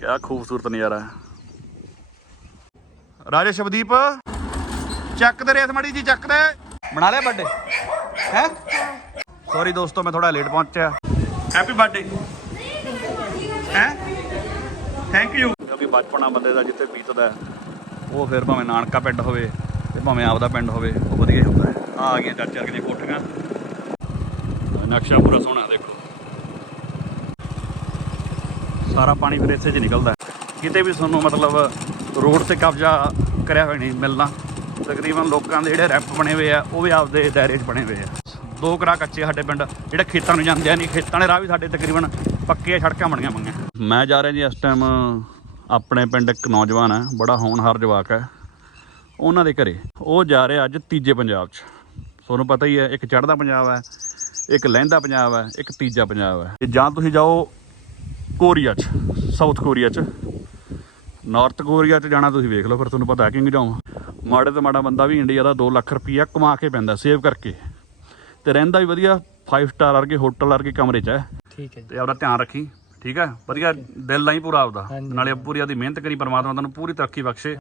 ਕਿਆ ਖੂਬਸੂਰਤ ਨਜ਼ਾਰਾ ਹੈ। ਰਾਜੇ ਸ਼ਬਦੀਪ, ਚੱਕ ਦੇ ਰੇਸ ਮੜੀ ਜੀ, ਚੱਕ ਦੇ ਬਣਾ ਲਿਆ ਬਰਥਡੇ ਹੈ? ਸੌਰੀ ਦੋਸਤੋ, ਮੈਂ ਥੋੜਾ ਲੇਟ ਪਹੁੰਚਿਆ। ਹੈਪੀ ਬਰਥਡੇ ਹੈ? ਥੈਂਕ ਯੂ ਕਿਉਂਕਿ ਬਚਪਨਾ ਬੰਦੇ ਦਾ ਜਿੱਥੇ ਬੀਤਦਾ ਉਹ ਫਿਰ ਭਾਵੇਂ ਨਾਨਕਾ ਪਿੰਡ ਹੋਵੇ ਤੇ ਭਾਵੇਂ ਆਪਦਾ ਪਿੰਡ ਹੋਵੇ, ਉਹ ਵਧੀਆ ਹੁੰਦਾ ਆਹ ਆ ਗਈਆਂ ਚਾਚਾ ਦੀਆਂ ਕੋਠੀਆਂ। ਨਕਸ਼ਾ ਪੂਰਾ ਸੋਹਣਾ ਦੇਖੋ। ਸਾਰਾ ਪਾਣੀ ਫਿਰ ਇੱਥੇ 'ਚ ਨਿਕਲਦਾ। ਕਿਤੇ ਵੀ ਤੁਹਾਨੂੰ ਮਤਲਬ ਰੋਡ ਤੇ ਕਬਜ਼ਾ ਕਰਿਆ ਹੋਇਆ ਨਹੀਂ ਮਿਲਣਾ। ਤਕਰੀਬਨ ਲੋਕਾਂ ਦੇ ਜਿਹੜੇ ਰੈਪ ਬਣੇ ਹੋਏ ਆ ਉਹ ਵੀ ਆਪਦੇ ਦਾਇਰੇ 'ਚ ਬਣੇ ਹੋਏ ਆ। ਦੋ ਕਰਾ ਕੱਚੇ ਸਾਡੇ ਪਿੰਡ ਜਿਹੜੇ ਖੇਤਾਂ ਨੂੰ ਜਾਂਦੇ ਆ ਨਹੀਂ ਖੇਤਾਂ ਵਾਲੇ ਰਾਹ ਵੀ ਸਾਡੇ ਤਕਰੀਬਨ ਪੱਕੀਆਂ ਸੜਕਾਂ ਬਣੀਆਂ ਮੰਗੀਆਂ ਮੈਂ ਜਾ ਰਿਹਾ ਜੀ ਇਸ ਟਾਈਮ ਆਪਣੇ ਪਿੰਡ ਇੱਕ ਨੌਜਵਾਨ ਹੈ ਬੜਾ ਹੋਣਹਾਰ ਜਵਾਕ ਹੈ। ਉਹਨਾਂ ਦੇ ਘਰੇ। ਉਹ ਜਾ ਰਿਹਾ ਅੱਜ ਤੀਜੇ ਪੰਜਾਬ 'ਚ। ਤੁਹਾਨੂੰ ਪਤਾ ਹੀ ਹੈ ਇੱਕ ਚੜ੍ਹਦਾ ਪੰਜਾਬ ਹੈ ਇੱਕ ਲਹਿੰਦਾ ਪੰਜਾਬ ਹੈ ਇੱਕ ਤੀਜਾ ਪੰਜਾਬ ਹੈ। ਜਾਂ ਤੁਸੀਂ ਜਾਓ ਕੋਰੀਆ 'ਚ ਸਾਊਥ ਕੋਰੀਆ 'ਚ। ਨਾਰਥ ਕੋਰੀਆ 'ਚ ਜਾਣਾ ਤੁਸੀਂ ਵੇਖ ਲਓ ਫਿਰ ਤੁਹਾਨੂੰ ਪਤਾ ਕਿੰਗ ਜਾਓ ਮਾੜੇ ਤੋਂ ਮਾੜਾ ਬੰਦਾ ਵੀ ਇੰਡੀਆ ਦਾ 2 ਲੱਖ ਰੁਪਈਆ ਕਮਾ ਕੇ ਪੈਂਦਾ ਸੇਵ ਕਰਕੇ। ਤੇ ਰਹਿੰਦਾ ਵੀ ਵਧੀਆ 5 ਸਟਾਰ ਵਰਗੇ ਹੋਟਲ ਵਰਗੇ ਕਮਰੇ 'ਚ ਹੈ। ਠੀਕ ਹੈ ਤੇ ਆਪਦਾ ਧਿਆਨ ਰੱਖੀ ਠੀਕ ਹੈ? ਵਧੀਆ ਦਿਲ ਲਾਈ ਪੂਰਾ ਆਪਦਾ। ਨਾਲੇ ਪੂਰੀ ਆਪਦੀ ਮਿਹਨਤ ਕਰੀ ਪਰਮਾਤਮਾ ਤੁਹਾਨੂੰ ਪੂਰੀ ਤਰੱਕੀ ਬਖਸ਼ੇ।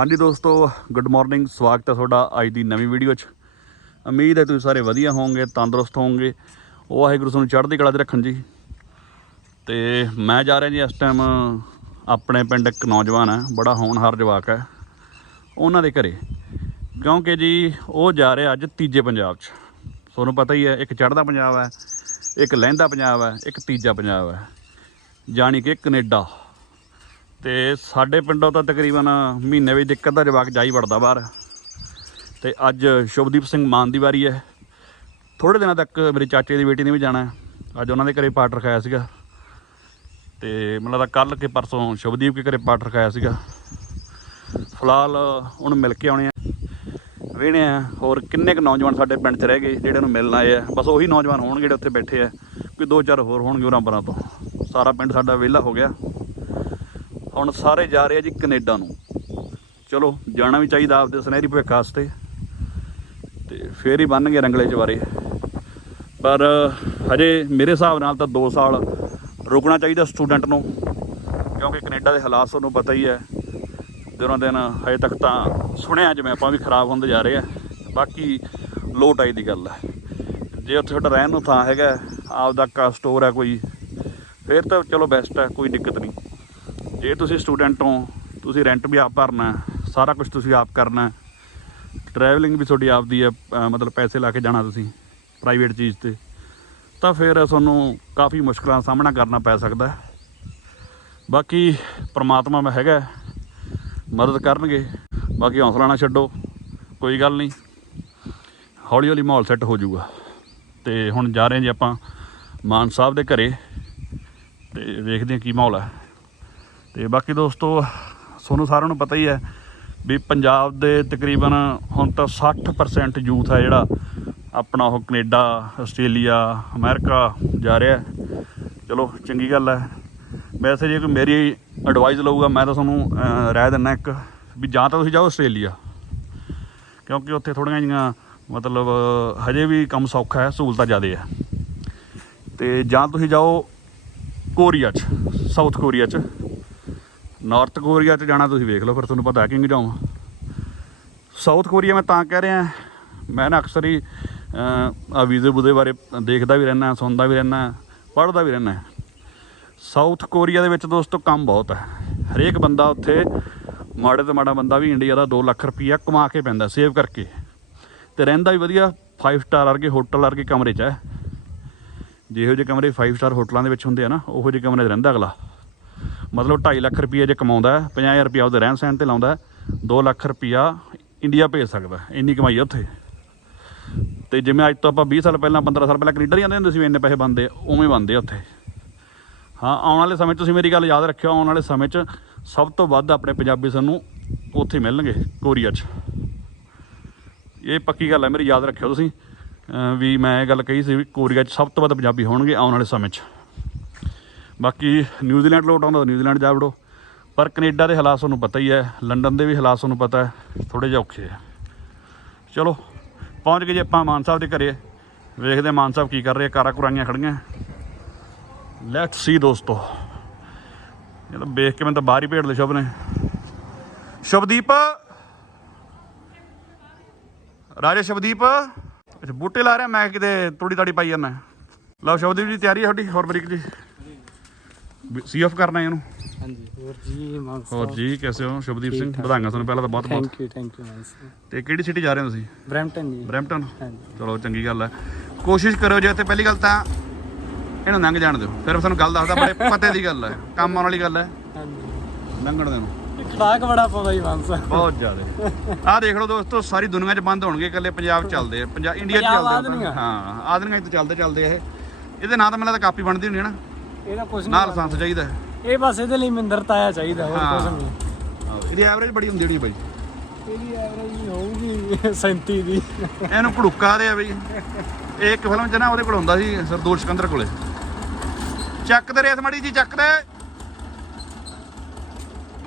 ਹਾਂਜੀ ਦੋਸਤੋ ਗੁੱਡ ਮਾਰਨਿੰਗ ਸਵਾਗਤ ਹੈ ਤੁਹਾਡਾ ਅੱਜ ਦੀ ਨਵੀਂ ਵੀਡੀਓ 'ਚ। ਉਮੀਦ ਹੈ ਤੁਸੀਂ ਸਾਰੇ ਵਧੀਆ ਹੋਵੋਗੇ, ਤੰਦਰੁਸਤ ਹੋਵੋਗੇ। ਉਹ ਵਾਹਿਗੁਰੂ ਤੁਹਾਨੂੰ ਚੜ੍ਹਦੀ ਕਲਾ 'ਚ ਰੱਖਣ ਜੀ। ਤੇ ਮੈਂ ਜਾ ਰਿਹਾ ਜੀ ਇਸ ਟਾਈਮ ਆਪਣੇ ਪਿੰਡ ਇੱਕ ਨੌਜਵਾਨ ਹੈ, ਬੜਾ ਹੋਣਹਾਰ ਜਵਾਕ ਹੈ। ਉਹਨਾਂ ਦੇ ਘਰੇ। ਕਿਉਂਕਿ ਜੀ ਉਹ ਜਾ ਰਿਹਾ ਅੱਜ ਤੀਜੇ ਪੰਜਾਬ 'ਚ। ਤੁਹਾਨੂੰ ਪਤਾ ਹੀ ਹੈ, ਇੱਕ ਚੜ੍ਹਦਾ ਪੰਜਾਬ ਹੈ, ਇੱਕ ਲਹਿੰਦਾ ਪੰਜਾਬ ਹੈ, ਇੱਕ ਤੀਜਾ ਪੰਜਾਬ ਹੈ। ਜਾਣੀ ਕਿ ਕੈਨੇਡਾ। ਤੇ ਸਾਡੇ ਪਿੰਡੋਂ ਤਾਂ ਤਕਰੀਬਨ ਮਹੀਨੇ ਵਿੱਚ ਦਿੱਕਤ ਦਾ ਜਵਾਕ ਜਾਈ ਵੜਦਾ ਬਾਹਰ। ਤੇ ਅੱਜ ਸ਼ੁਭਦੀਪ ਸਿੰਘ ਮਾਨ ਦੀ ਵਾਰੀ ਹੈ। ਥੋੜੇ ਦਿਨਾਂ ਤੱਕ ਮੇਰੇ ਚਾਚੇ ਦੀ ਬੇਟੀ ਨੇ ਵੀ ਜਾਣਾ ਅੱਜ ਉਹਨਾਂ ਦੇ ਘਰੇ ਪਾਠ ਰਖਾਇਆ ਸੀਗਾ। ਤੇ ਮੈਨੂੰ ਲੱਗਦਾ ਕੱਲ ਕੇ ਪਰਸੋਂ ਸ਼ੁਭਦੀਪ ਕੇ ਘਰੇ ਪਾਠ ਰਖਾਇਆ ਸੀਗਾ। ਫਿਲਹਾਲ ਉਹਨੂੰ ਮਿਲ ਕੇ ਆਉਣੇ ਆ। ਵੇਣੇ ਆ ਹੋਰ ਕਿੰਨੇ ਕੁ ਨੌਜਵਾਨ ਸਾਡੇ ਪਿੰਡ 'ਚ ਰਹਿ ਗਏ ਜਿਹੜੇ ਨੂੰ ਮਿਲਣ ਆਏ ਆ। ਬਸ ਉਹੀ ਨੌਜਵਾਨ ਹੋਣਗੇ ਜਿਹੜੇ ਉੱਥੇ ਬੈਠੇ ਆ। ਕੋਈ ਦੋ ਚਾਰ ਹੋਰ ਹੋਣਗੇ ਉਹਨਾਂ ਬਰਾਂ ਤੋਂ। ਸਾਰਾ ਪਿੰਡ ਸਾਡਾ ਵਿਹਲਾ ਹੋ ਗਿਆ। ਹੁਣ ਸਾਰੇ ਜਾ ਰਹੇ ਆ ਜੀ ਕੈਨੇਡਾ ਨੂੰ। ਚਲੋ, ਜਾਣਾ ਵੀ ਚਾਹੀਦਾ ਆਪਦੇ ਸੁਨਹਿਰੀ ਭਵਿੱਖ ਵਾਸਤੇ। ਤੇ ਫੇਰ ਹੀ ਬਣਨਗੇ ਰੰਗਲੇ ਜਵਾਰੇ ਪਰ ਹਜੇ ਮੇਰੇ ਹਿਸਾਬ ਨਾਲ ਤਾਂ 2 ਸਾਲ ਰੁਕਣਾ ਚਾਹੀਦਾ ਸਟੂਡੈਂਟ ਨੂੰ, ਕਿਉਂਕਿ ਕੈਨੇਡਾ ਦੇ ਹਾਲਾਤ ਤੁਹਾਨੂੰ ਪਤਾ ਹੀ ਹੈ। ਦਿਨੋਂ ਦਿਨ ਹਜੇ ਤੱਕ ਤਾਂ ਸੁਣਿਆ ਜਿਵੇਂ ਆਪਾਂ ਵੀ ਖਰਾਬ ਹੁੰਦੇ ਜਾ ਰਹੇ ਆ। ਬਾਕੀ ਲੋਟ ਆਈ ਦੀ ਗੱਲ ਹੈ। ਜੇ ਉੱਥੇ ਤੁਹਾਡਾ ਰਹਿਣ ਨੂੰ ਥਾਂ ਹੈਗਾ, ਆਪਦਾ ਕਾ ਸਟੋਰ ਹੈ ਕੋਈ, ਫਿਰ ਤਾਂ ਚਲੋ ਬੈਸਟ ਹੈ, ਕੋਈ ਦਿੱਕਤ ਨਹੀਂ। ਜੇ ਤੁਸੀਂ ਸਟੂਡੈਂਟ ਹੋ, ਤੁਸੀਂ ਰੈਂਟ ਵੀ ਆਪ ਭਰਨਾ ਸਾਰਾ ਕੁਝ ਤੁਸੀਂ ਆਪ ਕਰਨਾ ਟਰੈਵਲਿੰਗ ਵੀ ਤੁਹਾਡੀ ਆਪਦੀ ਹੈ ਮਤਲਬ ਪੈਸੇ ਲਾ ਕੇ ਜਾਣਾ ਤੁਸੀਂ ਪ੍ਰਾਈਵੇਟ ਚੀਜ਼ ਤੇ। ਤਾਂ ਫਿਰ ਤੁਹਾਨੂੰ ਕਾਫੀ ਮੁਸ਼ਕਲਾਂ ਦਾ ਸਾਹਮਣਾ ਕਰਨਾ ਪੈ ਸਕਦਾ ਬਾਕੀ ਪ੍ਰਮਾਤਮਾ ਮੈਂ ਹੈਗਾ ਮਦਦ ਕਰਨਗੇ। ਬਾਕੀ ਹੌਸਲਾ ਨਾ ਛੱਡੋ, ਕੋਈ ਗੱਲ ਨਹੀਂ। ਹੌਲੀ ਹੌਲੀ ਮਾਹੌਲ ਸੈੱਟ ਹੋ ਜਾਊਗਾ। ਤੇ ਹੁਣ ਜਾ ਰਹੇ ਹਾਂ ਜੀ ਆਪਾਂ ਮਾਨ ਸਾਹਿਬ ਦੇ ਘਰੇ, ਤੇ ਵੇਖਦੇ ਹਾਂ ਕੀ ਮਾਹੌਲ ਹੈ। ਤੇ ਬਾਕੀ ਦੋਸਤੋ ਤੁਹਾਨੂੰ ਸਾਰਿਆਂ ਨੂੰ ਪਤਾ ਹੀ ਹੈ ਵੀ ਪੰਜਾਬ ਦੇ ਤਕਰੀਬਨ ਹੁਣ ਤਾਂ 60% ਯੂਥ ਹੈ ਜਿਹੜਾ ਆਪਣਾ ਉਹ ਕੈਨੇਡਾ ਆਸਟ੍ਰੇਲੀਆ ਅਮਰੀਕਾ ਜਾ ਰਿਹਾ ਚਲੋ ਚੰਗੀ ਗੱਲ ਹੈ। ਵੈਸੇ ਜੇ ਕੋਈ ਮੇਰੀ ਐਡਵਾਈਸ ਲਊਗਾ ਮੈਂ ਤਾਂ ਤੁਹਾਨੂੰ ਅਹ, ਰਾਏ ਦਿੰਦਾ ਇੱਕ ਵੀ ਜਾਂ ਤਾਂ ਤੁਸੀਂ ਜਾਓ ਆਸਟ੍ਰੇਲੀਆ। ਕਿਉਂਕਿ ਉੱਥੇ ਥੋੜੀਆਂ ਜੀਆਂ ਮਤਲਬ ਹਜੇ ਵੀ ਕੰਮ ਸੌਖਾ ਹੈ ਸਹੂਲਤਾਂ ਜ਼ਿਆਦਾ ਹੈ। ਤੇ ਜਾਂ ਤੁਸੀਂ ਜਾਓ ਕੋਰੀਆ 'ਚ ਸਾਊਥ ਕੋਰੀਆ 'ਚ। ਨਾਰਥ ਕੋਰੀਆ 'ਚ ਜਾਣਾ ਤੁਸੀਂ ਵੇਖ ਲਓ ਫਿਰ ਤੁਹਾਨੂੰ ਪਤਾ ਕਿੰਗ ਜਾਓ ਸਾਊਥ ਕੋਰੀਆ ਮੈਂ ਤਾਂ ਕਹਿ ਰਿਹਾ ਮੈਂ ਨਾ ਅਕਸਰ ਹੀ ਅਹ, ਆ ਵੀਜ਼ੇ ਬੁਦੇ ਬਾਰੇ ਦੇਖਦਾ ਵੀ ਰਹਿਣਾ ਸੁਣਦਾ ਵੀ ਰਹਿਣਾ ਪੜ੍ਹਦਾ ਵੀ ਰਹਿਣਾ ਸਾਊਥ ਕੋਰੀਆ ਦੇ ਵਿੱਚ ਦੋਸਤੋ ਕੰਮ ਬਹੁਤ ਹੈ। ਹਰੇਕ ਬੰਦਾ ਉੱਥੇ ਮਾੜੇ ਤੋਂ ਮਾੜਾ ਬੰਦਾ ਵੀ ਇੰਡੀਆ ਦਾ 2 ਲੱਖ ਰੁਪਈਆ ਕਮਾ ਕੇ ਪੈਂਦਾ ਸੇਵ ਕਰਕੇ। ਤੇ ਰਹਿੰਦਾ ਵੀ ਵਧੀਆ 5 ਸਟਾਰ ਵਰਗੇ ਹੋਟਲ ਵਰਗੇ ਕਮਰੇ 'ਚ ਹੈ। ਜਿਹੋ ਜਿਹੇ ਕਮਰੇ 5 ਸਟਾਰ ਹੋਟਲਾਂ ਦੇ ਵਿੱਚ ਹੁੰਦੇ ਆ ਨਾ ਉਹੋ ਜਿਹੇ ਕਮਰੇ 'ਚ ਰਹਿੰਦਾ ਅਗਲਾ। ਮਤਲਬ 2.5 ਲੱਖ ਰੁਪਈਆ ਜੇ ਕਮਾਉਂਦਾ ਹੈ 50000 ਰੁਪਈਆ ਉਹਦੇ ਰਹਿਣ ਸਹਿਣ ਤੇ ਲਾਉਂਦਾ ਹੈ 2 ਲੱਖ ਰੁਪਈਆ ਇੰਡੀਆ ਭੇਜ ਸਕਦਾ, ਇੰਨੀ ਕਮਾਈ ਹੈ ਉੱਥੇ। ਤੇ ਜਿਵੇਂ ਅੱਜ ਤੋਂ ਆਪਾਂ 20 ਸਾਲ ਪਹਿਲਾਂ 15 ਸਾਲ ਪਹਿਲਾਂ ਕੈਨੇਡਾ ਜਾਂਦੇ ਹੁੰਦੇ ਸੀ ਵੀ ਇੰਨੇ ਪੈਸੇ ਬੰਦੇ ਉਵੇਂ ਬੰਦੇ ਉੱਥੇ। ਹਾਂ, ਆਉਣ ਵਾਲੇ ਸਮੇਂ 'ਚ ਤੁਸੀਂ ਮੇਰੀ ਗੱਲ ਯਾਦ ਰੱਖਿਓ, ਆਉਣ ਵਾਲੇ ਸਮੇਂ 'ਚ ਸਭ ਤੋਂ ਵੱਧ ਆਪਣੇ ਪੰਜਾਬੀ ਸਾਨੂੰ ਉੱਥੇ ਮਿਲਣਗੇ, ਕੋਰੀਆ 'ਚ। ਇਹ ਪੱਕੀ ਗੱਲ ਹੈ ਮੇਰੀ ਯਾਦ ਰੱਖਿਓ ਤੁਸੀਂ। ਵੀ ਮੈਂ ਇਹ ਗੱਲ ਕਹੀ ਸੀ ਵੀ ਕੋਰੀਆ 'ਚ ਸਭ ਤੋਂ ਵੱਧ ਪੰਜਾਬੀ ਹੋਣਗੇ ਆਉਣ ਵਾਲੇ ਸਮੇਂ 'ਚ। ਬਾਕੀ ਨਿਊਜ਼ੀਲੈਂਡ ਲੋਟ ਆਉਂਦਾ ਤਾਂ ਨਿਊਜ਼ੀਲੈਂਡ ਜਾ ਵੜੋ। ਪਰ ਕੈਨੇਡਾ ਦੇ ਹਾਲਾਤ ਤੁਹਾਨੂੰ ਪਤਾ ਹੀ ਹੈ, ਲੰਡਨ ਦੇ ਵੀ ਹਾਲਾਤ ਤੁਹਾਨੂੰ ਪਤਾ ਹੈ ਥੋੜੇ ਜਿਹਾ ਔਖੇ ਆ ਚਲੋ, ਪਹੁੰਚ ਗਏ ਜੀ ਆਪਾਂ ਮਾਨ ਸਾਹਿਬ ਦੇ ਘਰੇ। ਵੇਖਦੇ ਹਾਂ ਮਾਨ ਸਾਹਿਬ ਕੀ ਕਰ ਰਹੇ ਕਾਰਾਂ ਕੁਰਾਈਆਂ ਖੜੀਆਂ ਲੈਟਸ ਸੀ ਦੋਸਤੋ। ਇਹ ਤਾਂ ਵੇਖ ਕੇ ਮੈਨੂੰ ਤਾਂ ਬਾਹਰ ਹੀ ਭੇੜ ਲਏ ਸ਼ੁਭ ਨੇ। ਸ਼ਬਦੀਪ ਰਾਜੇ ਸ਼ਬਦੀਪ ਅੱਛਾ, ਬੂਟੇ ਲਾ ਰਿਹਾ, ਮੈਂ ਕਿਤੇ ਤੋੜੀ ਤਾੜੀ ਪਾਈ ਜਾਂਦਾ। ਲਓ ਸ਼ਬਦੀਪ ਜੀ, ਤਿਆਰੀ ਹੈ ਤੁਹਾਡੀ, ਹੋਰ ਬਰੀਕ ਜੀ? ਸੀ ਆਫ ਕਰਨਾ ਇਹਨੂੰ? ਹਾਂਜੀ ਹੋਰ ਜੀ ਮਾਨ ਹੋਰ ਜੀ ਕਿਵੇਂ ਹੋ? ਸ਼ੁਭਦੀਪ ਸਿੰਘ ਵਧਾਈਆਂ ਤੁਹਾਨੂੰ ਪਹਿਲਾਂ ਤਾਂ ਬਹੁਤ ਬਹੁਤ thank you thank you Mann Sahib. ਤੇ ਕਿਹੜੀ ਸਿਟੀ ਜਾ ਰਹੇ ਹੋ ਤੁਸੀਂ? ਬ੍ਰੈਂਪਟਨ ਜੀ। ਬਰੈਂਪਟਨ? ਹਾਂਜੀ। ਚਲੋ ਚੰਗੀ ਗੱਲ ਹੈ। ਕੋਸ਼ਿਸ਼ ਕਰੋ ਜੇ ਤੇ ਪਹਿਲੀ ਗੱਲ ਤਾਂ ਇਹਨੂੰ ਲੰਘ ਜਾਣ ਦਿਓ। ਫਿਰ ਤੁਹਾਨੂੰ ਗੱਲ ਦੱਸਦਾ ਬੜੇ ਪਤੇ ਦੀ ਗੱਲ ਹੈ। ਕੰਮ ਆਉਣ ਵਾਲੀ ਗੱਲ ਹੈ। ਹਾਂਜੀ। ਲੰਘਣ ਦੇਣ ਖੜਾਕ ਬੜਾ ਪਾਉਂਦਾ ਜੀ ਮਾਨ ਸਾਹਿਬ। ਬਹੁਤ ਜ਼ਿਆਦਾ। ਆਹ ਦੇਖ ਲਓ ਦੋਸਤੋ ਸਾਰੀ ਦੁਨੀਆ 'ਚ ਬੰਦ ਹੋਣਗੇ ਇਕੱਲੇ ਪੰਜਾਬ ਚੱਲਦੇ ਆ। ਪੰਜਾਬ ਇੰਡੀਆ 'ਚ ਚੱਲਦੇ। ਹਾਂ ਆਦਮੀਆਂ 'ਚ ਚੱਲਦੇ ਚੱਲਦੇ ਇਹ। ਇਹਦੇ ਨਾਂ ਤਾਂ ਮੈਨੂੰ ਲੱਗਦਾ ਕਾਪੀ ਬਣਦੀ ਹੋਣੀ ਹੈ ਨਾ। ਇਹਦਾ ਕੁਝ ਨਾਲ ਨਹੀਂ ਲਾਇਸੈਂਸ ਚਾਹੀਦਾ ਹੈ। ਇਹ ਬਸ ਇਹਦੇ ਲਈ ਮਿੰਦਰ ਤਾਇਆ ਚਾਹੀਦਾ ਹੋਰ ਹਾਂ। ਕੁਝ ਨਹੀਂ। ਇਹਦੀ ਐਵਰੇਜ ਬੜੀ ਹੁੰਦੀ ਹੋਣੀ ਬਾਈ। ਇਹਦੀ ਐਵਰੇਜ ਹੋਊਗੀ 37 ਦੀ। ਇਹਨੂੰ ਘੜੂਕਾ ਦੇ ਆ ਬਈ। ਇਹ ਇੱਕ ਫਿਲਮ 'ਚ ਨਾ ਉਹਦੇ ਕੋਲ ਹੁੰਦਾ ਸੀ ਸਰਦੂਲ ਸਿਕੰਦਰ ਕੋਲੇ। ਚੱਕ ਦੇ ਰੇਸ ਮੜੀ ਜੀ ਚੱਕ ਦੇ।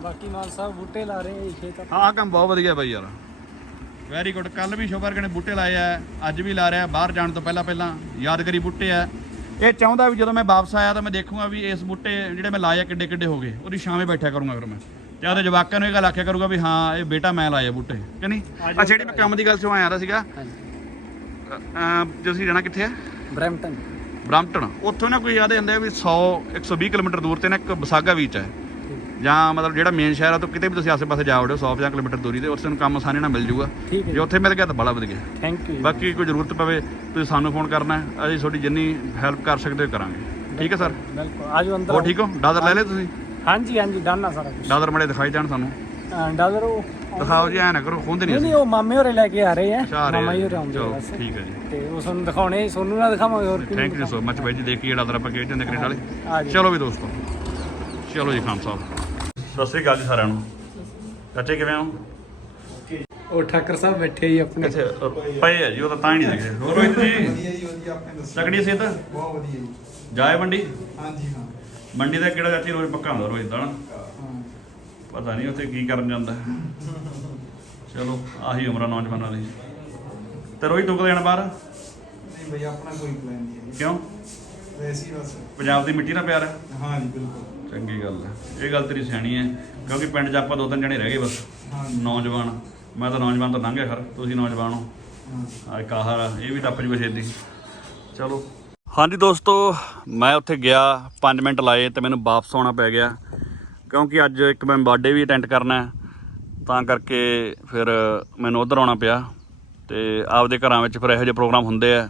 ਬਾਕੀ ਮਾਨ ਸਾਹਿਬ ਬੂਟੇ ਲਾ ਰਹੇ ਛੇ ਤੱਕ ਹਾਂ ਆਹ ਕੰਮ ਬਹੁਤ ਵਧੀਆ ਬਾਈ ਯਾਰ। ਵੈਰੀ ਗੁੱਡ ਕੱਲ ਵੀ ਸ਼ੋਭਰ ਨੇ ਬੂਟੇ ਲਾਏ ਆ ਅੱਜ ਵੀ ਲਾ ਰਿਹਾ ਬਾਹਰ ਜਾਣ ਤੋਂ ਪਹਿਲਾਂ ਪਹਿਲਾਂ ਯਾਦਗਾਰੀ ਬੂਟੇ ਆ। ਇਹ ਚਾਹੁੰਦਾ ਵੀ ਜਦੋਂ ਮੈਂ ਵਾਪਸ ਆਇਆ ਤਾਂ ਮੈਂ ਦੇਖੂੰਗਾ ਵੀ ਇਸ ਬੂਟੇ ਜਿਹੜੇ ਮੈਂ ਲਾਏ ਆ ਕਿੱਡੇ ਕਿੱਡੇ ਹੋ ਗਏ। ਉਹਦੀ ਛਾਵੇਂ ਬੈਠਾ ਕਰੂੰਗਾ ਫਿਰ ਮੈਂ। ਤੇ ਉਹਦੇ ਜਵਾਕਾਂ ਨੂੰ ਇਹ ਗੱਲ ਆਖਿਆ ਕਰੂਗਾ ਵੀ ਹਾਂ ਇਹ ਬੇਟਾ ਮੈਂ ਲਾਏ ਆ ਬੂਟੇ ਕਿ ਨਹੀਂ? ਅੱਛਾ ਜਿਹੜੀ ਮੈਂ ਕੰਮ ਦੀ ਗੱਲ ਚੋਂ ਆਇਆ ਤਾਂ ਸੀਗਾ। ਤੁਸੀਂ ਜਾਣਾ ਕਿੱਥੇ ਆ? ਬ੍ਰੈਂਪਟਨ। ਬ੍ਰਾਂਪਟਨ। ਉੱਥੋਂ ਨਾ ਕੋਈ ਯਾਦ ਜਾਂਦੇ ਆ ਵੀ 100 120 ਕਿਲੋਮੀਟਰ ਦੂਰ ਤੇ ਨਾ ਇੱਕ ਬਸਾਗਾ ਬੀਚ ਹੈ ਜਾਂ ਮਤਲਬ ਜਿਹੜਾ ਮੇਨ ਸ਼ਹਿਰ ਆ ਤੋਂ ਕਿਤੇ ਵੀ ਤੁਸੀਂ ਆਸੇ-ਪਾਸੇ ਜਾ ਵੜੋ 150 ਕਿਲੋਮੀਟਰ ਦੂਰੀ ਤੇ ਉੱਥੇ ਨੂੰ ਕੰਮ ਆਸਾਨੀ ਨਾਲ ਮਿਲ ਜਾਊਗਾ। ਠੀਕ ਹੈ ਜੇ। ਉੱਥੇ ਮਿਲ ਗਿਆ ਤਾਂ ਬੜਾ ਵਧੀਆ। ਥੈਂਕ ਯੂ ਬਾਕੀ ਕੋਈ ਜ਼ਰੂਰਤ ਪਵੇ ਤੁਸੀਂ ਸਾਨੂੰ ਫੋਨ ਕਰਨਾ ਹੈ ਅਸੀਂ ਤੁਹਾਡੀ ਜਿੰਨੀ ਹੈਲਪ ਕਰ ਸਕਦੇ ਹੋ ਕਰਾਂਗੇ। ਠੀਕ ਹੈ ਸਰ ਬਿਲਕੁਲ ਆਜੋ ਅੰਦਰ ਹੋਰ ਠੀਕ ਹੋ? ਡਾਲਰ ਲੈ ਲੈ ਤੁਸੀਂ? ਹਾਂਜੀ ਹਾਂਜੀ ਡਨ ਸਾਰਾ ਕੁਝ ਡਾਲਰ ਮੜੇ ਦਿਖਾਈ ਦੇਣ ਸਾਨੂੰ। ਡਾਲਰ ਉਹ ਦਿਖਾਓ ਜੀ ਐ ਨਾ ਕਰੋ ਖੁੰਦ ਨਹੀਂ ਨਹੀਂ ਉਹ ਮਾਮੇ ਹੋਰੇ ਲੈ ਕੇ ਆ ਰਹੇ ਆ। ਮਾਮਾ ਹੀ। ਹੋਰੇ ਆਉਂਦੇ ਬਸ। ਠੀਕ ਹੈ ਜੀ। ਤੇ ਉਹ ਤੁਹਾਨੂੰ ਦਿਖਾਉਣੇ ਸੋਨੂੰ ਨਾਲ ਦਿਖਾਵਾਂਗੇ ਹੋਰ ਕੀ ਥੈਂਕ ਯੂ ਸੋ ਮਚ ਬਾਈ ਜੀ ਦੇਖੀਏ ਡਾਲਰ ਆਪਾਂ ਕਿਹੜੇ ਹੁੰਦੇ ਕੈਨੇਡਾ ਵਾਲੇ। ਜੀ ਚਲੋ ਵੀ ਦੋਸਤੋ। ਚਲੋ ਜੀ ਖਾਨ ਸਾਹਿਬ। ਸਤਿ ਸ੍ਰੀ ਅਕਾਲ ਜੀ ਸਾਰਿਆਂ ਨੂੰ। ਚਾਚੇ ਕਿਵੇਂ ਹੋ? ਉਹ ਠਾਕਰ ਸਾਹਿਬ ਬੈਠੇ ਹੀ ਆਪਣੇ। ਅੱਛਾ ਪਏ ਆ ਜੀ ਉਹ ਤਾਂ ਤਾਂ ਹੀ ਨਹੀਂ ਦਿਖਦੇ ਹੋਰ ਰੋਹਿਤ ਜੀ? ਵਧੀਆ ਜੀ ਵਧੀਆ ਆਪਣੇ ਦੱਸੋ। ਤਕੜੀ ਸਿਹਤ? ਬਹੁਤ ਵਧੀਆ ਜੀ। ਜਾਏ ਮੰਡੀ? ਹਾਂਜੀ ਹਾਂ। ਮੰਡੀ ਦਾ ਕਿਹੜਾ ਚਾਚੀ ਰੋਜ਼ ਪੱਕਾ ਹੁੰਦਾ ਰੋਹਿਤ ਦਾ ਨਾ ਹਾਂ। ਪਤਾ ਨਹੀਂ ਉੱਥੇ ਕੀ ਕਰਨ ਜਾਂਦਾ। ਚਲੋ ਆਹੀ ਉਮਰਾਂ ਨੌਜਵਾਨਾਂ ਦੀ। ਤੇ ਰੋਹਿਤ ਤੂੰ ਕਦੇ ਜਾਣਾ ਬਾਹਰ? ਨਹੀਂ ਭਈ ਆਪਣਾ ਕੋਈ ਪਲਾਨ ਨਹੀਂ ਹੈ। ਕਿਉਂ? ਵੈਸੇ ਹੀ ਬਸ। ਪੰਜਾਬ ਦੀ ਮਿੱਟੀ ਨਾਲ ਪਿਆਰ ਹੈ? ਹਾਂ ਜੀ ਬਿਲਕੁਲ। ਚੰਗੀ ਗੱਲ ਹੈ। ਇਹ ਗੱਲ ਤੇਰੀ ਸਿਆਣੀ ਹੈ ਕਿਉਂਕਿ ਪਿੰਡ 'ਚ ਆਪਾਂ ਦੋ ਤਿੰਨ ਜਣੇ ਰਹਿ ਗਏ ਬਸ। ਨੌਜਵਾਨ ਮੈਂ ਤਾਂ ਨੌਜਵਾਨ ਤੋਂ ਲੰਘ ਗਿਆ ਖਰ ਤੁਸੀਂ ਨੌਜਵਾਨ ਹੋ। ਆ ਇੱਕ ਆਹ ਆ, ਇਹ ਵੀ ਟੱਪ ਜੂ ਛੇਤੀ ਚਲੋ। ਹਾਂਜੀ ਦੋਸਤੋ ਮੈਂ ਉੱਥੇ ਗਿਆ 5 ਮਿੰਟ ਲਾਏ ਤੇ ਮੈਨੂੰ ਵਾਪਸ ਆਉਣਾ ਪੈ ਗਿਆ। ਕਿਉਂਕਿ ਅੱਜ ਇੱਕ ਮੈਂ ਬਰਥਡੇ ਵੀ ਅਟੈਂਡ ਕਰਨਾ ਹੈ ਤਾਂ ਕਰਕੇ ਫਿਰ ਮੈਨੂੰ ਉਧਰ ਆਉਣਾ ਪਿਆ। ਤੇ ਆਪਦੇ ਘਰਾਂ ਵਿੱਚ ਫਿਰ ਇਹੋ ਜਿਹੇ ਪ੍ਰੋਗਰਾਮ ਹੁੰਦੇ ਆ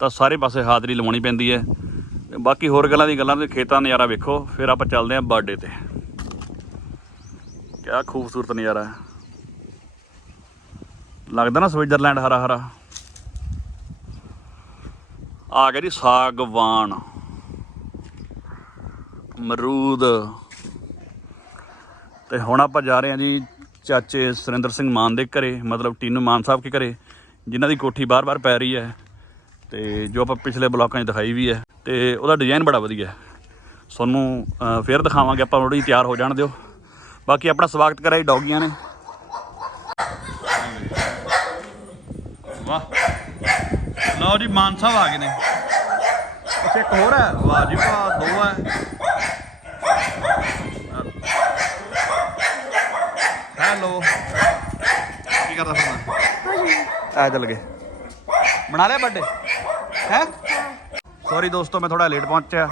ਤਾਂ ਸਾਰੇ ਪਾਸੇ ਹਾਜ਼ਰੀ ਲਵਾਉਣੀ ਪੈਂਦੀ ਹੈ। ਤੇ ਬਾਕੀ ਹੋਰ ਗੱਲਾਂ ਦੀ ਗੱਲਾਂ ਤੇ ਖੇਤਾਂ ਦਾ ਨਜ਼ਾਰਾ ਵੇਖੋ, ਫਿਰ ਆਪਾਂ ਚੱਲਦੇ ਹਾਂ ਬਰਥਡੇ ਤੇ। ਕਿਆ ਖੂਬਸੂਰਤ ਨਜ਼ਾਰਾ ਹੈ। ਲੱਗਦਾ ਨਾ ਸਵਿਟਜ਼ਰਲੈਂਡ ਹਰਾ ਹਰਾ ਆ ਗਿਆ ਜੀ ਸਾਗਵਾਨ। ਮਰੂਦ ਤੇ ਹੁਣ ਆਪਾਂ ਜਾ ਰਹੇ ਹਾਂ ਜੀ ਚਾਚੇ ਸੁਰਿੰਦਰ ਸਿੰਘ ਮਾਨ ਦੇ ਘਰੇ, ਮਤਲਬ ਟੀਨੂ ਮਾਨ ਸਾਹਿਬ ਕੇ ਘਰੇ, ਜਿਨ੍ਹਾਂ ਦੀ ਕੋਠੀ ਬਾਰ-ਬਾਰ ਪੈ ਰਹੀ ਹੈ। ਤੇ ਜੋ ਆਪਾਂ ਪਿਛਲੇ ਬਲਾਕਾਂ 'ਚ ਦਿਖਾਈ ਵੀ ਹੈ ਤੇ ਉਹਦਾ ਡਿਜ਼ਾਈਨ ਬੜਾ ਵਧੀਆ ਹੈ। ਤੁਹਾਨੂੰ ਫੇਰ ਦਿਖਾਵਾਂਗੇ ਆਪਾਂ ਥੋੜੀ ਤਿਆਰ ਹੋ ਜਾਣ ਦਿਓ। ਬਾਕੀ ਆਪਣਾ ਸਵਾਗਤ ਕਰਾਈ ਡੌਗੀਆਂ ਨੇ। ਵਾਹ। ਲਓ ਜੀ ਮਾਨ ਸਾਹਿਬ ਆ ਗਏ ਨੇ। ਅੱਛਾ ਇੱਕ ਹੋਰ ਹੈ। ਵਾਹ ਜੀ ਵਾਹ ਦੋ ਹੈ। ਹੈਲੋ। ਕੀ ਕਰਦਾ ਫਿਰਦਾ? ਆ ਚੱਲ ਗਏ। ਬਣਾ ਲਿਆ ਬਰਥਡੇ ਹੈ ਸੌਰੀ ਦੋਸਤੋ ਮੈਂ ਥੋੜਾ ਲੇਟ ਪਹੁੰਚਿਆ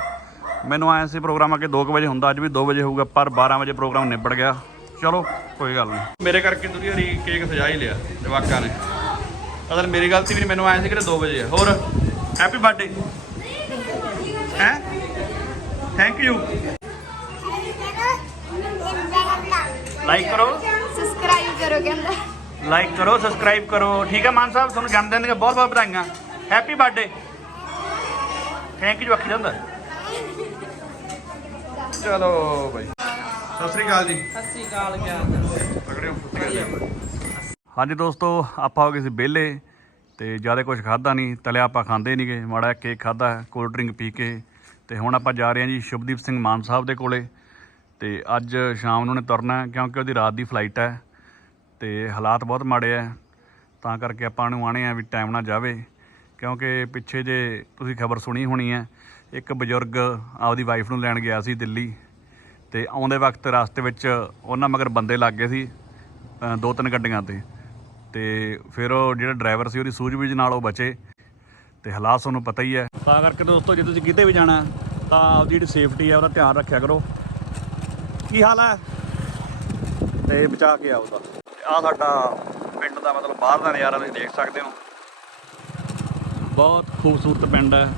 ਮੈਨੂੰ ਆਇਆ ਸੀ ਪ੍ਰੋਗਰਾਮ ਆ ਕੇ 2 ਵਜੇ ਹੁੰਦਾ ਅੱਜ ਵੀ 2 ਵਜੇ ਹੋਊਗਾ ਪਰ 12 ਵਜੇ ਪ੍ਰੋਗਰਾਮ ਨਿਬੜ ਗਿਆ ਚਲੋ ਕੋਈ ਗੱਲ ਨਹੀਂ ਮੇਰੇ ਕਰਕੇ ਦੁਨੀਆ ਹਰੀ ਕੇਕ ਸਜਾ ਹੀ ਲਿਆ ਜਵਾਕਾਂ ਨੇ ਅਸਲ ਮੇਰੀ ਗਲਤੀ ਵੀ ਨਹੀਂ ਮੈਨੂੰ ਆਇਆ ਸੀ ਕਿ 2 ਵਜੇ ਆ ਹੋਰ ਹੈਪੀ ਬਰਥਡੇ ਹੈ ਥੈਂਕ ਯੂ ਲਾਈਕ ਕਰੋ। ਸਬਸਕ੍ਰਾਈਬ ਕਰੋ ਕਹਿੰਦਾ। ਲਾਈਕ ਕਰੋ ਸਬਸਕ੍ਰਾਈਬ ਕਰੋ। ਠੀਕ ਹੈ ਮਾਨ ਸਾਹਿਬ ਤੁਹਾਨੂੰ ਜਨਮ ਦਿਨ ਦੀਆਂ ਬਹੁਤ ਬਹੁਤ ਵਧਾਈਆਂ। ਹੈਪੀ ਬਰਥਡੇ ਥੈਂਕ ਯੂ ਆਖੀ ਜਾਂਦਾ ਚਲੋ ਭਾਈ ਸਤਿ ਸ੍ਰੀ ਅਕਾਲ ਜੀ। ਸਤਿ ਸ੍ਰੀ ਅਕਾਲ ਕਿਆ ਤਗੜੇ ਹੋ ਅਕਾਲ ਜੀ। ਹਾਂਜੀ ਦੋਸਤੋ ਆਪਾਂ ਹੋ ਗਏ ਸੀ ਵਿਹਲੇ ਤੇ ਜ਼ਿਆਦਾ ਕੁਝ ਖਾਦਾ ਨਹੀਂ ਤਲਿਆ ਆਪਾਂ ਖਾਂਦੇ ਨਹੀਂਗੇ ਮਾੜਾ ਕੇਕ ਖਾਦਾ ਕੋਲਡ ਡਰਿੰਕ ਪੀ ਕੇ। ਤੇ ਹੁਣ ਆਪਾਂ ਜਾ ਰਹੇ ਹਾਂ ਜੀ ਸ਼ੁਭਦੀਪ ਸਿੰਘ ਮਾਨ ਸਾਹਿਬ ਦੇ ਕੋਲੇ। ਤੇ ਅੱਜ ਸ਼ਾਮ ਨੂੰ ਨੇ ਤੁਰਨਾ ਕਿਉਂਕਿ ਉਹਦੀ ਰਾਤ ਦੀ ਫਲਾਈਟ ਹੈ। ਤੇ ਹਾਲਾਤ ਬਹੁਤ ਮਾੜੇ ਆ ਤਾਂ ਕਰਕੇ ਆਪਾਂ ਨੂੰ ਆਣੇ ਆ ਵੀ ਟਾਈਮ ਨਾਲ ਜਾਵੇ। ਕਿਉਂਕਿ ਪਿੱਛੇ ਜੇ ਤੁਸੀਂ ਖਬਰ ਸੁਣੀ ਹੋਣੀ ਹੈ, ਇੱਕ ਬਜ਼ੁਰਗ ਆਪਦੀ ਵਾਈਫ ਨੂੰ ਲੈਣ ਗਿਆ ਸੀ ਦਿੱਲੀ ਤੇ ਆਉਂਦੇ ਵਕਤ ਰਸਤੇ ਵਿੱਚ ਉਹਨਾਂ ਮਗਰ ਬੰਦੇ ਲੱਗ ਗਏ ਸੀ ਦੋ ਤਿੰਨ ਗੱਡੀਆਂ ਤੇ। ਤੇ ਫਿਰ ਉਹ ਜਿਹੜਾ ਡਰਾਈਵਰ ਸੀ ਉਹਦੀ ਸੂਝਬੂਝ ਨਾਲ ਉਹ ਬਚੇ ਤੇ ਹਾਲਾਤ ਤੁਹਾਨੂੰ ਪਤਾ ਹੀ ਹੈ। ਤਾਂ ਕਰਕੇ ਦੋਸਤੋ, ਜੇ ਤੁਸੀਂ ਕਿਤੇ ਵੀ ਜਾਣਾ ਤਾਂ ਆਪਦੀ ਜਿਹੜੀ ਸੇਫਟੀ ਹੈ, ਉਹਦਾ ਧਿਆਨ ਰੱਖਿਆ ਕਰੋ। ਕੀ ਹਾਲ ਹੈ? ਤੇ ਬਚਾ ਕੇ ਆਓ ਦਾ ਆ ਸਾਡਾ ਪਿੰਡ ਦਾ ਮਤਲਬ ਬਾਹਰ ਦਾ ਨਜ਼ਾਰਾ ਤੁਸੀਂ ਦੇਖ ਸਕਦੇ ਹੋ। ਬਹੁਤ ਖੂਬਸੂਰਤ ਪਿੰਡ ਹੈ।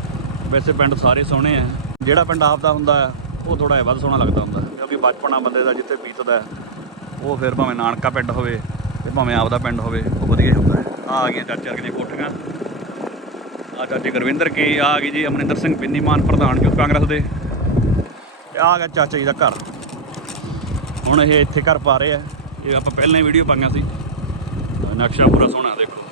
ਵੈਸੇ ਪਿੰਡ ਸਾਰੇ ਸੋਹਣੇ ਹੈ ਜਿਹੜਾ ਪਿੰਡ ਆਪ ਦਾ ਹੁੰਦਾ ਹੈ, ਉਹ ਥੋੜਾ ਜਿਹਾ ਵੱਧ ਸੋਹਣਾ ਲੱਗਦਾ ਹੁੰਦਾ ਕਿਉਂਕਿ ਬਚਪਨਾ ਬੰਦੇ ਦਾ ਜਿੱਥੇ ਬੀਤਦਾ ਉਹ ਫਿਰ ਭਾਵੇਂ ਨਾਨਕਾ ਪਿੰਡ ਹੋਵੇ ਤੇ ਭਾਵੇਂ ਆਪਦਾ ਪਿੰਡ ਹੋਵੇ, ਉਹ ਵਧੀਆ ਹੀ ਹੁੰਦਾ ਹੈ। ਆ ਆ ਗਈਆਂ ਚਾਚੇ ਵਰਗੇ ਦੀਆਂ ਕੋਠੀਆਂ। ਆ ਚਾਚੇ ਗੁਰਵਿੰਦਰ ਕੀ ਆ ਗਈ ਜੀ ਅਮਰਿੰਦਰ ਸਿੰਘ ਪਿੰਨੀਮਾਨ ਪ੍ਰਧਾਨ ਯੂਥ ਕਾਂਗਰਸ ਦੇ। ਤੇ ਆ ਗਿਆ ਚਾਚਾ ਜੀ ਦਾ ਘਰ। ਹੁਣ ਇਹ ਇੱਥੇ ਘਰ ਪਾ ਰਹੇ ਆ। ਇਹ ਆਪਾਂ ਪਹਿਲਾਂ ਹੀ ਵੀਡੀਓ ਪਾਈਆਂ ਸੀ। ਨਕਸ਼ਾ ਪੂਰਾ ਸੋਹਣਾ ਦੇਖੋ।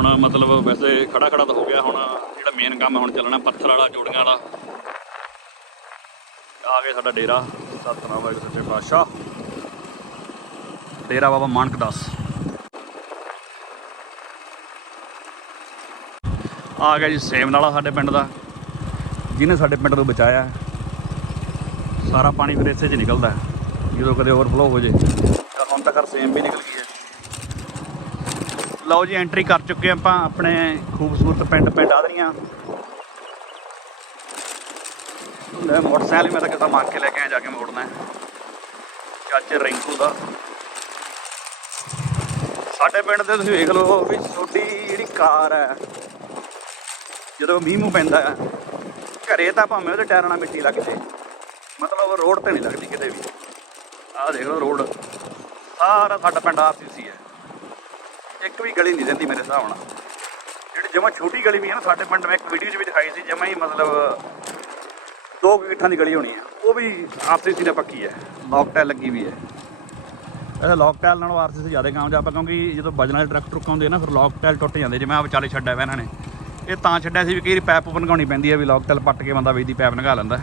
ਹੁਣ ਮਤਲਬ ਵੈਸੇ ਖੜਾ ਖੜਾ ਤਾਂ ਹੋ ਗਿਆ, ਹੁਣ ਜਿਹੜਾ ਮੇਨ ਕੰਮ ਹੁਣ ਚੱਲਣਾ ਪੱਥਰ ਵਾਲਾ, ਜੋੜੀਆਂ ਵਾਲਾ। ਆ ਗਿਆ ਸਾਡਾ ਡੇਰਾ। ਸਤਨਾਮ ਵਾਹਿਗੁਰੂ, ਸੱਚੇ ਪਾਤਸ਼ਾਹ। ਡੇਰਾ ਬਾਬਾ ਮਾਨਕ ਦਾਸ। ਆ ਗਿਆ ਜੀ ਸੇਮ ਨਾਲਾ ਸਾਡੇ ਪਿੰਡ ਦਾ। ਜਿਹਨੇ ਸਾਡੇ ਪਿੰਡ ਨੂੰ ਬਚਾਇਆ ਸਾਰਾ ਪਾਣੀ ਫਿਰ ਇੱਥੇ 'ਚ ਨਿਕਲਦਾ ਜਦੋਂ ਕਦੇ ਓਵਰਫਲੋ ਹੋ ਜੇ। ਤਾਂ ਹੁਣ ਤੱਕ ਸੇਮ ਵੀ ਨਿਕਲ ਲਓ ਜੀ ਐਂਟਰੀ ਕਰ ਚੁੱਕੇ ਆਪਾਂ ਆਪਣੇ ਖੂਬਸੂਰਤ ਪਿੰਡ ਪਿੰਡ ਆਦਰੀਆਂ। ਲੈ, ਮੋਟਰਸਾਈਕਲ ਹੀ ਮੈਂ ਤਾਂ ਕਿਤਾ ਮੰਗ ਕੇ ਲੈ ਕੇ ਆਇਆ, ਜਾ ਕੇ ਮੋੜਨਾ ਚਾਚੇ ਰਿੰਕੂ ਦਾ। ਸਾਡੇ ਪਿੰਡ ਦੇ ਤੁਸੀਂ ਵੇਖ ਲਓ ਵੀ ਛੋਟੀ ਜਿਹੜੀ ਕਾਰ ਹੈ, ਜਦੋਂ ਮੀਂਹ ਮੂੰਹ ਪੈਂਦਾ ਹੈ, ਘਰੇ ਤਾਂ ਭਾਵੇਂ ਉਹਦੇ ਟਾਇਰਾਂ ਨਾਲ ਮਿੱਟੀ ਲੱਗ ਜੇ ਮਤਲਬ ਰੋਡ ਤੇ ਨਹੀਂ ਲੱਗਦੀ ਕਿਤੇ ਵੀ। ਆਹ ਦੇਖ ਲਓ ਰੋਡ। ਸਾਰਾ ਸਾਡਾ ਪਿੰਡ ਆਰਸੀਸੀ ਹੈ। ਇੱਕ ਵੀ ਗਲੀ ਨਹੀਂ ਰਹਿੰਦੀ ਮੇਰੇ ਹਿਸਾਬ ਨਾਲ। ਜਿਹੜੀ ਜਮਾ ਛੋਟੀ ਗਲੀ ਵੀ ਹੈ ਨਾ, ਸਾਡੇ ਪਿੰਡ ਮੈਂ ਇੱਕ ਵੀਡੀਓ 'ਚ ਵੀ ਦਿਖਾਈ ਸੀ, ਜਮਾ ਹੀ ਮਤਲਬ ਦੋ ਕੁ ਗਿੱਠਾਂ ਦੀ ਗਲੀ ਹੋਣੀ ਹੈ। ਉਹ ਵੀ ਆਰਸੀਸੀ ਨਾਲ ਪੱਕੀ ਹੈ। ਲੌਕ ਟੈਲ ਲੱਗੀ ਵੀ ਹੈ। ਇਹ ਲੌਕ ਟਾਇਲ ਨਾਲੋਂ ਆਰਸੀਸੀ ਜ਼ਿਆਦਾ ਕਾਮਯਾਬ ਆ, ਕਿਉਂਕਿ ਜਦੋਂ ਵਜਨ ਵਾਲੇ ਟਰੱਕ ਟਰੁੱਕ ਆਉਂਦੇ ਆ ਨਾ, ਫਿਰ ਲੌਕ ਟੈਲ ਟੁੱਟ ਜਾਂਦੇ, ਜਿਵੇਂ ਆ ਵਿਚਾਲੇ ਛੱਡਿਆ ਵਾ ਇਹਨਾਂ ਨੇ। ਇਹ ਤਾਂ ਛੱਡਿਆ ਸੀ ਵੀ ਕਈ ਵਾਰੀ ਪੈਪ ਬਣਾਉਣੀ ਪੈਂਦੀ ਹੈ ਵੀ ਲੌਕ ਟੈਲ ਪੱਟ ਕੇ ਬੰਦਾ ਵਿੱਚ ਪੈਪ ਨਗਾ ਲੈਂਦਾ।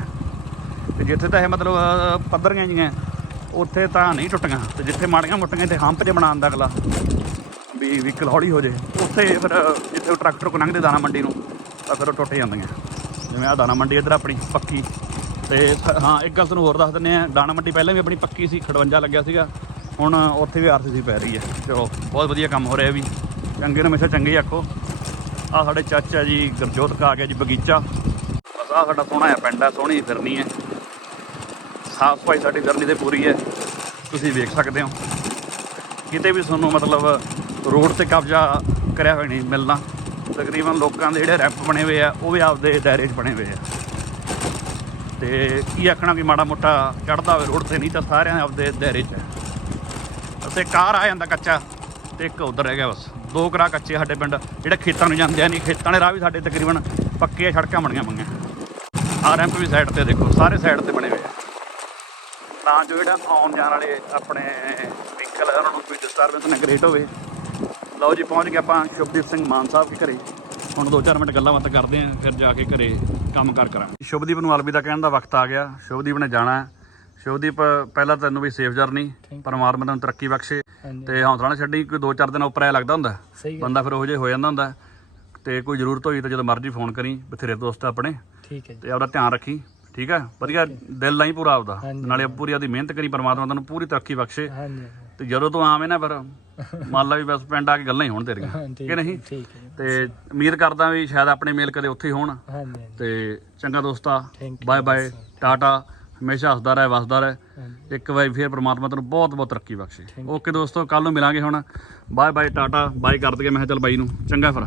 ਤੇ ਜਿੱਥੇ ਤਾਂ ਇਹ ਮਤਲਬ ਪੱਧਰੀਆਂ ਜੀਆਂ, ਉੱਥੇ ਤਾਂ ਨਹੀਂ ਟੁੱਟੀਆਂ। ਤੇ ਜਿੱਥੇ ਮਾੜੀਆਂ ਮੁੱਟੀਆਂ ਤੇ ਹੰਪ ਜੇ ਬਣਾਉਣ ਦਾ ਅਗਲਾ। ਵੀ ਵਹੀਕਲ ਹੌਲੀ ਹੋ ਜੇ। ਉੱਥੇ ਫਿਰ ਜਿੱਥੇ ਉਹ ਟਰੱਕ ਟਰੁੱਕ ਲੰਘਦੇ ਦਾਣਾ ਮੰਡੀ ਨੂੰ, ਤਾਂ ਫਿਰ ਉਹ ਟੁੱਟ ਜਾਂਦੀਆਂ। ਜਿਵੇਂ ਆ ਦਾਣਾ ਮੰਡੀ ਇੱਧਰ ਆਪਣੀ ਪੱਕੀ। ਤੇ ਹਾਂ, ਇੱਕ ਗੱਲ ਤੁਹਾਨੂੰ ਹੋਰ ਦੱਸ ਦਿੰਦੇ ਆ ਦਾਣਾ ਮੰਡੀ ਪਹਿਲਾਂ ਵੀ ਆਪਣੀ ਪੱਕੀ ਸੀ, ਖੜਵੰਜਾ ਲੱਗਿਆ ਸੀਗਾ। ਹੁਣ ਉੱਥੇ ਵੀ ਆਰਸੀਸੀ ਪੈ ਰਹੀ ਹੈ। ਚਲੋ, ਬਹੁਤ ਵਧੀਆ ਕੰਮ ਹੋ ਰਿਹਾ ਵੀ। ਚੰਗੇ ਨੂੰ ਹਮੇਸ਼ਾ ਚੰਗੇ ਆਖੋ। ਆ ਸਾਡੇ ਚਾਚਾ ਜੀ, ਗੁਰਜੋਤ ਕਾ ਆ ਗਿਆ ਜੀ, ਬਗੀਚਾ। ਬਸ ਆ ਸਾਡਾ ਸੋਹਣਾ ਜਿਹਾ ਪਿੰਡ ਹੈ, ਸੋਹਣੀ ਫਿਰਨੀ ਹੈ। ਸਾਫ਼ ਸਫ਼ਾਈ ਸਾਡੀ ਫਿਰਨੀ ਤੇ ਪੂਰੀ ਹੈ। ਤੁਸੀਂ ਵੇਖ ਸਕਦੇ ਹੋ। ਕਿਤੇ ਵੀ ਤੁਹਾਨੂੰ ਮਤਲਬ ਰੋਡ ਤੇ ਕਬਜ਼ਾ ਕਰਿਆ ਹੋਇਆ ਨਹੀਂ ਮਿਲਣਾ। ਤਕਰੀਬਨ ਲੋਕਾਂ ਦੇ ਜਿਹੜੇ ਰੈਂਪ ਬਣੇ ਹੋਏ ਆ, ਉਹ ਵੀ ਆਪਦੇ ਦਾਇਰੇ 'ਚ ਬਣੇ ਹੋਏ ਆ। ਤੇ ਕੀ ਆਖਣਾ ਵੀ ਮਾੜਾ ਮੋਟਾ ਚੜਦਾ ਹੋਵੇ ਰੋਡ ਤੇ, ਨਹੀਂ ਤਾਂ ਸਾਰਿਆਂ ਆਪਦੇ ਦਾਇਰੇ 'ਚ ਅਤੇ ਕਾਰ ਆ ਜਾਂਦਾ ਕੱਚਾ ਤੇ ਇੱਕ ਉਧਰ ਰਹਿ ਗਿਆ ਬਸ। ਦੋ ਕਰਾ ਕੱਚੇ ਸਾਡੇ ਪਿੰਡ, ਜਿਹੜੇ ਖੇਤਾਂ ਨੂੰ ਜਾਂਦੇ ਆ ਨਹੀਂ, ਖੇਤਾਂ ਦੇ ਰਾਹ ਵੀ ਸਾਡੇ ਤਕਰੀਬਨ ਪੱਕੇ ਸੜਕਾਂ ਬਣੀਆਂ ਮੰਗੀਆਂ ਆ ਰੈਂਪ ਵੀ ਸਾਈਡ ਤੇ ਦੇਖੋ, ਸਾਰੇ ਸਾਈਡ ਤੇ ਬਣੇ ਹੋਏ ਆ। ਤਾਂ ਜੋ ਜਿਹੜਾ ਆਉਣ ਜਾਣ ਵਾਲੇ ਆਪਣੇ ਵਹੀਕਲ ਉਹਨਾਂ ਨੂੰ ਕੋਈ ਡਿਸਟਰਬੈਂਸ ਨਾ ਕ੍ਰੀਏਟ ਹੋਵੇ। ਲਓ ਜੀ ਪਹੁੰਚ ਗਏ ਆਪਾਂ ਸ਼ੁਭਦੀਪ ਸਿੰਘ ਮਾਨ ਸਾਹਿਬ ਦੇ ਘਰੇ। ਹੁਣ 2-4 ਮਿੰਟ ਗੱਲਾਂ ਬਾਤਾਂ ਕਰਦੇ ਆਂ ਫਿਰ ਜਾ ਕੇ ਘਰੇ ਕੰਮ ਕਾਰ ਕਰਾਂਗੇ। ਸ਼ੁਭਦੀਪ ਨੂੰ ਅਲਵਿਦਾ ਕਹਿਣ ਦਾ ਵਕਤ ਆ ਗਿਆ। ਸ਼ੁਭਦੀਪ ਨੇ ਜਾਣਾ। ਸ਼ੁਭਦੀਪ ਪਹਿਲਾਂ ਤੈਨੂੰ ਵੀ ਸੇਫ ਜਰਨੀ ਪਰਮਾਤਮਾ ਤੈਨੂੰ ਤਰੱਕੀ ਬਖਸ਼ੇ। ਤੇ ਹੌਸਲਾ ਨਾ ਛੱਡੀ ਕੋਈ 2-4 ਦਿਨ ਉੱਪਰ ਐ ਲੱਗਦਾ ਹੁੰਦਾ। ਬੰਦਾ ਫਿਰ ਉਹ ਜੇ ਹੋ ਜਾਂਦਾ ਹੁੰਦਾ। ਤੇ ਕੋਈ ਜ਼ਰੂਰਤ ਹੋਈ ਤਾਂ ਜਦੋਂ ਮਰਜ਼ੀ ਫੋਨ ਕਰੀ ਬਥੇਰੇ ਦੋਸਤ ਆਪਣੇ। ਠੀਕ ਹੈ ਤੇ ਆਪਦਾ ਧਿਆਨ ਰੱਖੀ ਠੀਕ ਹੈ? ਵਧੀਆ ਦਿਲ ਲਾਈ ਪੂਰਾ ਆਪਦਾ। ਨਾਲੇ ਪੂਰੀ ਆਪਦੀ ਮਿਹਨਤ ਕਰੀ ਪਰਮਾਤਮਾ ਤੈਨੂੰ ਪੂਰੀ ਤਰੱਕੀ ਬਖਸ਼ੇ। ਹਾਂਜੀ। ਤੇ ਜਦੋਂ ਤੂੰ ਆਵੇਂ ਨਾ ਫਿਰ ਮੰਨ ਲਾ ਵੀ ਬਸ ਪਿੰਡ ਆ ਕੇ ਗੱਲਾਂ ਹੀ ਹੋਣ ਤੇਰੀਆਂ ਕਿ ਨਹੀਂ? ਠੀਕ ਹੈ। ਤੇ ਉਮੀਦ ਕਰਦਾ ਵੀ ਸ਼ਾਇਦ ਆਪਣੇ ਮੇਲ ਕਦੇ ਉੱਥੇ ਹੀ ਹੋਣ। ਹਾਂਜੀ ਤੇ ਚੰਗਾ ਦੋਸਤਾ ਬਾਏ ਬਾਏ ਟਾਟਾ ਹਮੇਸ਼ਾ ਹੱਸਦਾ ਰਹੇ ਵਸਦਾ ਰਹੇ। ਇੱਕ ਵਾਰੀ ਫੇਰ ਪ੍ਰਮਾਤਮਾ ਤੈਨੂੰ ਬਹੁਤ ਬਹੁਤ ਤਰੱਕੀ ਬਖਸ਼ੇ। ਓਕੇ ਦੋਸਤੋ ਕੱਲ ਨੂੰ ਮਿਲਾਂਗੇ ਹੁਣ। ਬਾਏ ਬਾਏ ਟਾਟਾ ਬਾਏ ਕਰ ਦਈਏ। ਮੈਂ ਕਿਹਾ ਚੱਲ ਬਾਈ ਨੂੰ ਚੰਗਾ ਫਿਰ।